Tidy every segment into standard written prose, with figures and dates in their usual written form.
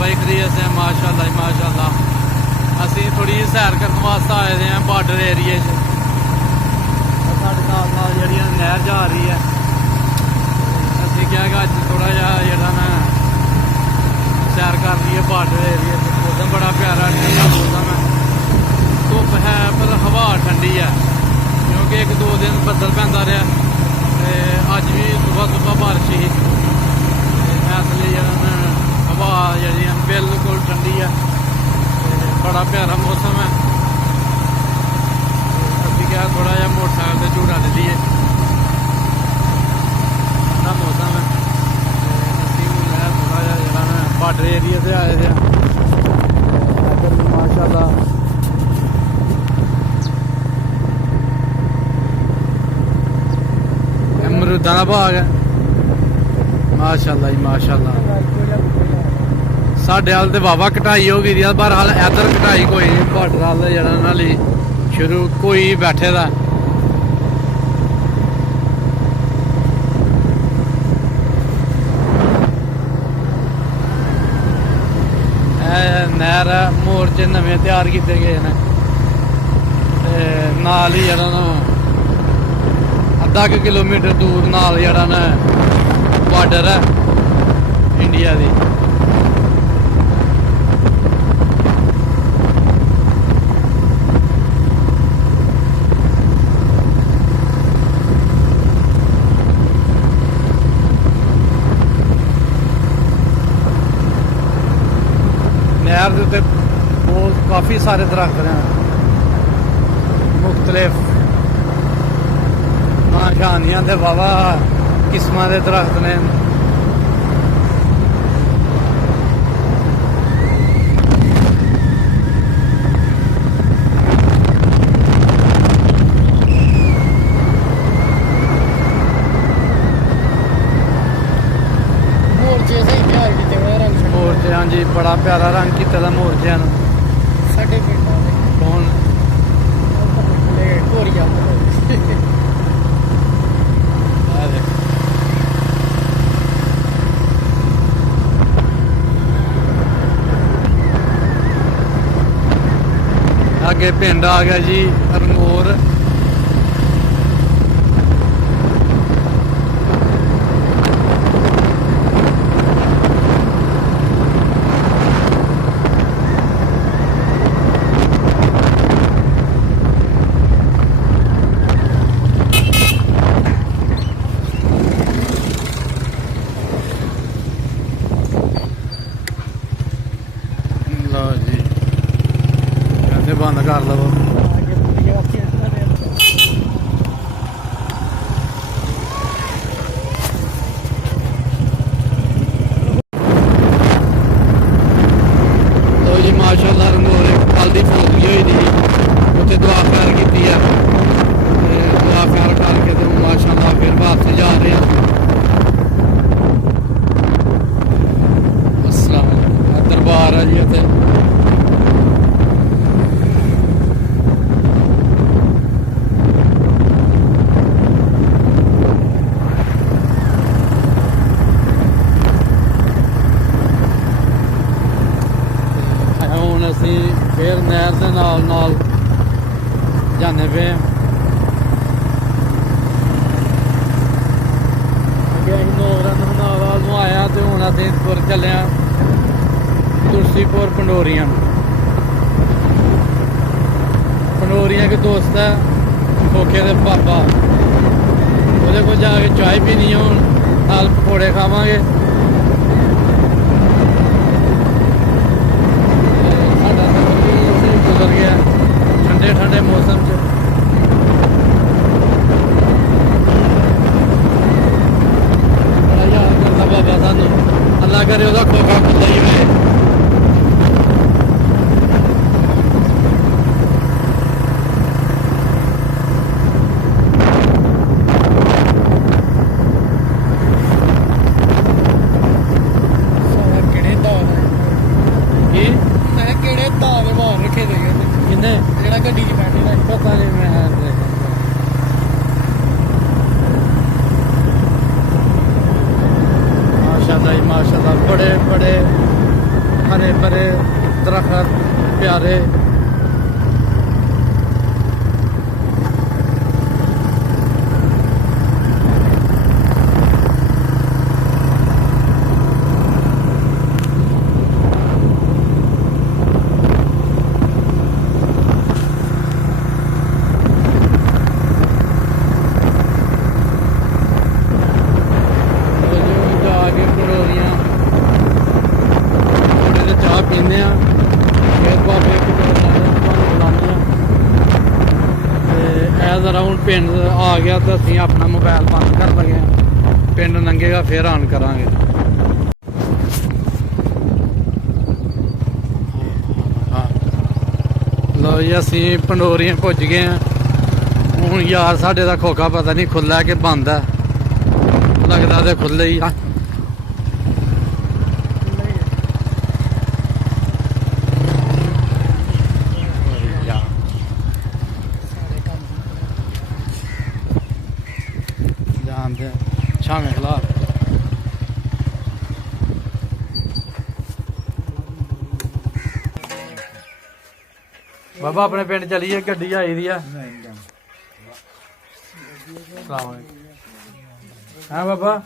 बाबा जी खरीद से माशाअल्लाह माशाअल्लाह। असी थोड़ी सैर करने वास्ते आए थे हैं बॉर्डर एरिए साढ़े नाल जी नहर जा रही है। असी क्या कि अज थोड़ा जहा ना सैर कर रही है बॉर्डर एरिए। मौसम बड़ा प्यारा ठंडा मौसम है, धुप है पर हवा ठंडी है क्योंकि एक दो दिन बदल पैंदा रहा। अज भी सुबह सुबह बारिश ही इसलिए हवा जी बिल्कुल ठंडी है, बड़ा प्यारा मौसम है। अभी क्या थोड़ा जहा मोटरसाइकिल से झूटा ले लिए, ठंडा मौसम है। थोड़ा जहा ना बॉर्डर एरिया से आए थे माशाअल्लाह। अमरूदा का बाग है माशाअल्लाह जी माशाअल्लाह। साढ़े हाल तो वाहवा कटाई हो गई, बहरहाल इधर कटाई कोई नहीं, बॉर्डर हाल जरा नाली शुरू कोई बैठे दा। नहर मोर्चे नवे तैयार किए गए हैं, नाल ही जरा ना अद्धा किलोमीटर दूर नाल जरा ना बॉर्डर है इंडिया की। नहर के उत्ते बहुत काफ़ी सारे दरख्त हैं, मुख्तलिफ निशानियां के वाहवा किस्म के दरख्त ने। मोरचे हाँ जी बड़ा प्यारा रंग किया मोरचे साढ़े पिंड कौन घोरिया आगे पिंड आ गया जी रंगोर। लो जी बंद कर लो। तो जी माशाअल्लाह रंगोर कल की फौजी हुई थी उत्थे दुआ ख्याल की है, दुआ ख्याल करके तो माशाअल्लाह फिर वापस जा रहे हैं। अस्सलाम दरबार है जी उत्थे। असी फिर नहर के नाल नाल जाने पे अगे नोगरा आया तो हूँ अभी तुर चले तुलसीपुर पंडोरियां। पंडोरियां के दोस्त है खोखे के पापा, वो को जाके चाय पीनी है, हूँ नाल पकौड़े खावे। गुजर गया ठंडे ठंडे मौसम च। बड़ा याद करता बाबा सानू, अल्लाह करे उसका खोखा खुदा ही रहे। पता नहीं मैं माशाल्लाह माशाल्लाह बड़े बड़े ਦਰਖਤ ਪਿਆਰੇ। ਪੀਂਦੇ ਆ ਫਿਰ ਬਾਬੇ ਬੁਲਾਉਂਦੇ ਤੇ ਐਜ਼ ਅਰਾਊਂਡ ਪਿੰਡ ਆ ਗਿਆ ਤਾਂ ਅਸੀਂ ਆਪਣਾ ਮੋਬਾਈਲ ਬੰਦ ਕਰ ਲਗੇ ਆ। ਪਿੰਡ ਲੰਘੇਗਾ ਫਿਰ ਆਨ ਕਰਾਂਗੇ। ਲੋ ਜੀ ਅਸੀਂ ਪੰਡੋਰੀਆਂ ਪੁੱਜ ਗਏ ਆ। ਹੁਣ ਯਾਰ ਸਾਡੇ ਦਾ ਖੋਖਾ ਪਤਾ ਨਹੀਂ ਖੁੱਲਾ ਕਿ ਬੰਦ ਆ, ਲੱਗਦਾ ਤੇ ਖੁੱਲ੍ਹਾ ਹੀ ਆ। ਛਾਵੇਂ ਖਲਾ ਬਾਬਾ ਆਪਣੇ ਪਿੰਡ ਚਲੀਏ, ਗੱਡੀ ਆਈ ਦੀ ਆ। ਹਾਂ ਬਾਬਾ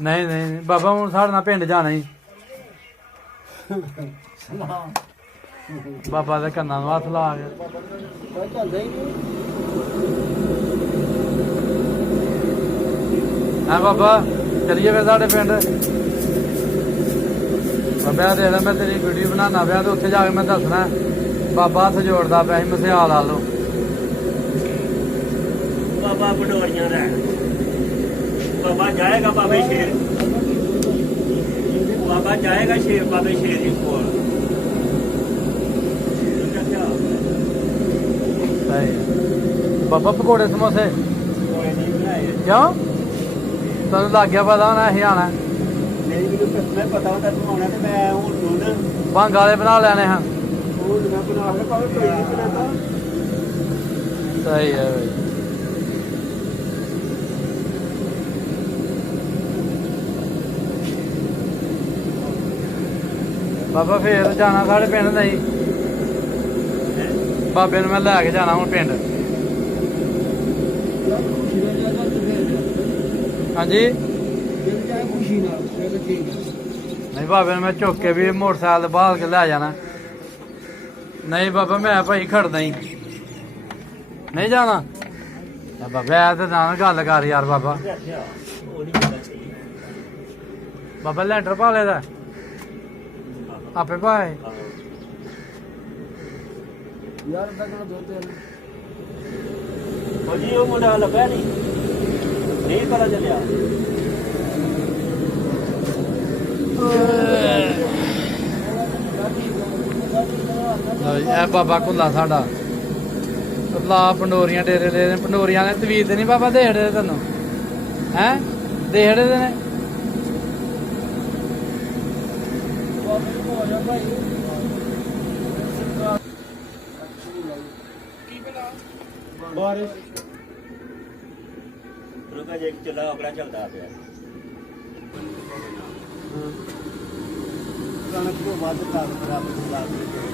ਨਹੀਂ ਨਹੀਂ ਬਾਬਾ ਹੁਣ ਸਾਡੇ ਨਾਲ ਪਿੰਡ ਜਾਣਾ ਹੀ। ਬਾਬਾ ਦੇ ਕੰਨਾਂ ਨੂੰ ਹੱਥ ਲਾ ਗਿਆ। ਹਾਂ ਬਾਬਾ ਚਲੀਏ ਫਿਰ ਸਾਡੇ ਪਿੰਡ। ਬਾਬਾ ਦੇਖ ਲੈ ਮੈਂ ਤੇਰੀ ਵੀਡੀਓ ਬਣਾਉਣਾ ਪਿਆ ਤੇ ਉੱਥੇ ਜਾ ਕੇ ਮੈਂ ਦੱਸਣਾ ਬਾਬਾ ਹੱਥ ਜੋੜਦਾ ਪਿਆ ਸੀ ਮਸਿਆਲ ਲਾ ਲਓ। ਬਾਬਾ ਪੰਡੋਰੀਆਂ ਦਾ ਬਾਬਾ ਜਾਏਗਾ ਬਾਬੇ ਸ਼ੇਰ, ਬਾਬਾ ਜਾਏਗਾ ਸ਼ੇਰ ਬਾਬੇ ਸ਼ੇਰ ਦੀ ਕੋਲ। ਬਾਬਾ ਪਕੌੜੇ ਸਮੋਸੇ ਕਿਉਂ ਤੈਨੂੰ ਲੱਗ ਗਿਆ ਪਤਾ ਹੋਣਾ ਅਸੀਂ ਆਣਾ? ਨਹੀਂ ਮੈਨੂੰ ਪਤਾ ਹੁੰਦਾ ਤੂੰ ਆਉਣਾ ਤੇ ਮੈਂ ਹੁਣ ਦੁੱਧ ਭੰਗ ਵਾਲੇ ਬਣਾ ਲੈਣੇ ਹਾਂ। ਉਹ ਨਾ ਬਣਾ ਕੇ ਭਾਵੇਂ ਕੋਈ ਨਹੀਂ ਬਣਾਤਾ। ਸਹੀ ਹੈ ਬਈ। ਬਾਬਾ ਫੇਰ ਜਾਣਾ ਸਾਡੇ ਪਿੰਡ ਨਹੀਂ, ਬਾਬੇ ਨੂੰ ਮੈਂ ਲੈ ਕੇ ਜਾਣਾ ਹੁਣ ਪਿੰਡ। ਹਾਂਜੀ ਨਹੀਂ ਬਾਬੇ ਨੂੰ ਮੈਂ ਚੁੱਕ ਕੇ ਵੀ ਮੋਟਰਸਾਈਕਲ ਬਾਹਰ ਕੇ ਲੈ ਜਾਣਾ। ਨਹੀਂ ਬਾਬਾ ਮੈਂ ਭਾਈ ਖੜਦਾ ਹੀ ਨਹੀਂ ਜਾਣਾ। ਬਾਬਾ ਤੇ ਨਾਲ ਗੱਲ ਕਰ ਯਾਰ। ਬਾਬਾ ਬਾਬਾ ਲੈਂਟਰ ਪਾ ਲੈ ਦਾ ਆਪੇ ਭਾਏ ਯਾਰ ਅੱਧਾ ਕਿਲੋ ਦੁੱਧ ਹੋ ਜੀ। ਉਹ ਮੁੰਡਾ ਲੱਭਿਆ ਨਹੀਂ ਪਤਾ ਚੱਲਿਆ। ਇਹ ਬਾਬਾ ਕੁੱਲਾ ਸਾਡਾ ਲਾ ਪੰਡੋਰੀਆਂ ਡੇਰੇ ਦੇ ਪੰਡੋਰੀਆਂ ਨੇ ਤਵੀਤ ਨਹੀਂ ਬਾਬਾ ਦੇਖਦੇ ਤੈਨੂੰ ਹੈਂ ਦੇਖਦੇ ਨੇ। ਰੁਕਾ ਜੇ ਚੱਲਾ ਅਗਲਾ ਚੱਲਦਾ ਪਿਆ। ਕਣਕ ਤੋਂ ਵੱਧ ਤਾਕਤ ਰੱਬ ਨੂੰ ਲਾ ਕੇ